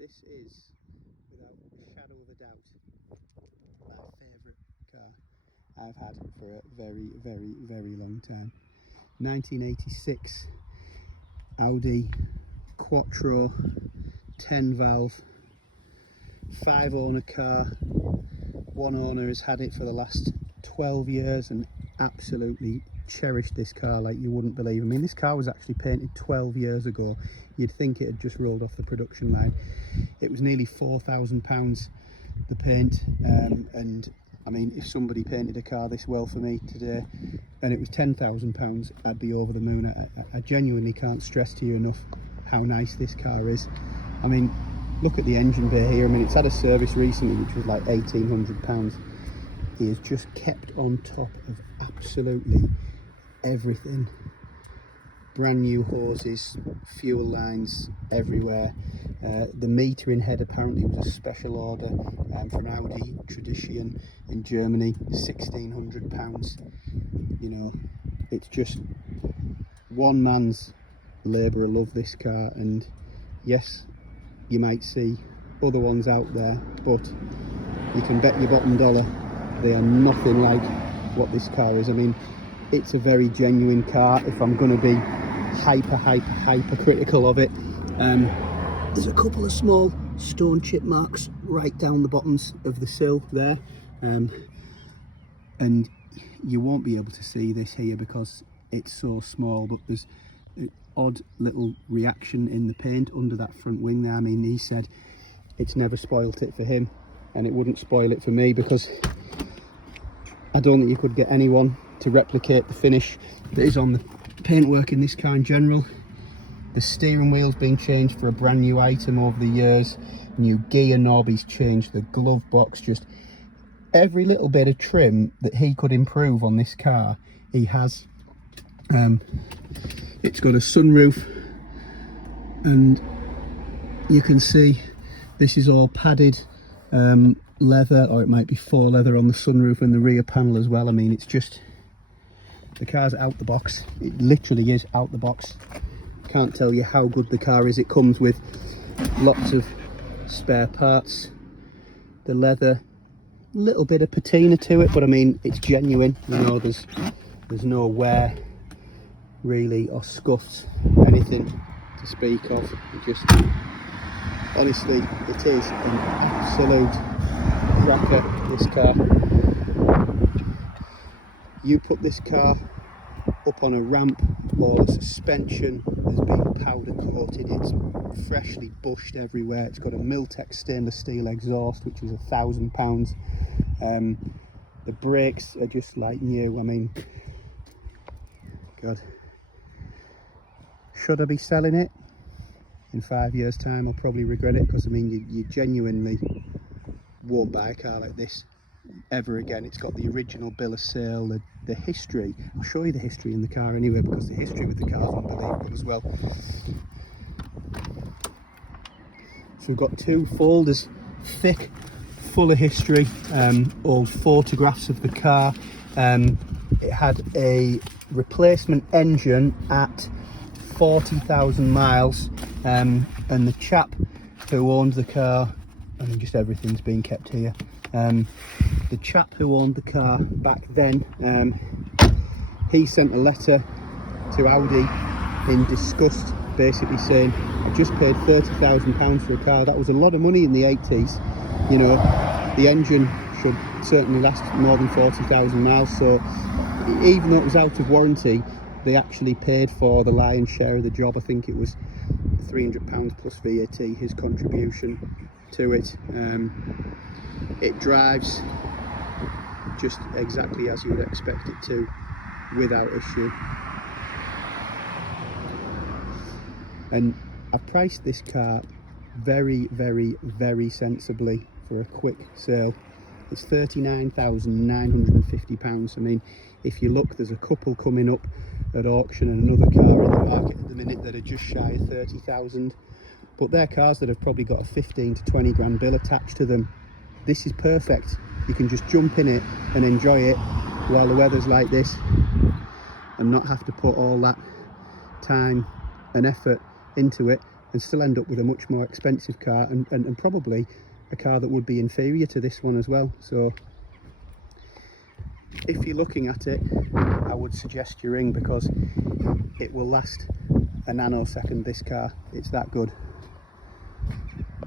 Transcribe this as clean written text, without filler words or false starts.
This is, without a shadow of a doubt, my favourite car I've had for a very, very, very long time. 1986 Audi Quattro, 10 valve, 5 owner car. One owner has had it for the last 12 years and absolutely cherished this car like you wouldn't believe. I mean, this car was actually painted 12 years ago. You'd think it had just rolled off the production line. It was nearly £4,000 the paint, and I mean, if somebody painted a car this well for me today and it was £10,000, I'd be over the moon. I genuinely can't stress to you enough how nice this car is. I mean, look at the engine bay here. I mean, it's had a service recently which was like £1,800. He has just kept on top of absolutely everything. Brand new hoses, fuel lines everywhere. The metering head apparently was a special order from Audi Tradition in Germany, £1,600. You know, it's just one man's labour of love, this car. And yes, you might see other ones out there, but you can bet your bottom dollar they are nothing like what this car is. I mean, it's a very genuine car. If I'm going to be hyper critical of it, there's a couple of small stone chip marks right down the bottoms of the sill there, and you won't be able to see this here because it's so small, but there's an odd little reaction in the paint under that front wing there. I mean, he said it's never spoilt it for him, and it wouldn't spoil it for me, because I don't think you could get anyone to replicate the finish that is on the paintwork in this car in general. The steering wheel's been changed for a brand new item over the years. New gear knob, he's changed the glove box. Just every little bit of trim that he could improve on this car, he has. It's got a sunroof, and you can see this is all padded leather, or it might be faux leather on the sunroof and the rear panel as well. I mean, it's just, the car's out the box. It literally is out the box. Can't tell you how good the car is. It comes with lots of spare parts. The leather, little bit of patina to it, but I mean, it's genuine. You know, there's no wear really, or scuffs, anything to speak of. It just, honestly, it is an absolute cracker, this car. You put this car up on a ramp, all the suspension has been powder coated, it's freshly bushed everywhere. It's got a Miltech stainless steel exhaust which was £1,000. The brakes are just like new. I mean, God, should I be selling it? In 5 years time I'll probably regret it, because I mean, you genuinely won't buy a car like this ever again. It's got the original bill of sale, the history. I'll show you the history in the car anyway, because the history with the car is unbelievable as well. So we've got 2 folders thick, full of history, old photographs of the car. It had a replacement engine at 40,000 miles, and the chap who owned the car, I mean, just everything's been kept here. The chap who owned the car back then, he sent a letter to Audi in disgust, basically saying, I just paid £30,000 for a car. That was a lot of money in the 80s. You know, the engine should certainly last more than 40,000 miles. So even though it was out of warranty, they actually paid for the lion's share of the job. I think it was £300 plus VAT, his contribution to it. It drives just exactly as you would expect it to, without issue. And I priced this car very, very, very sensibly for a quick sale. It's £39,950. I mean, if you look, there's a couple coming up at auction and another car in the market at the minute that are just shy of 30,000, but they're cars that have probably got a 15 to 20 grand bill attached to them. This is perfect. You can just jump in it and enjoy it while the weather's like this, and not have to put all that time and effort into it. and still end up with a much more expensive car, and probably a car that would be inferior to this one as well. So if you're looking at it, I would suggest you ring, because it will last a nanosecond, this car. It's that good.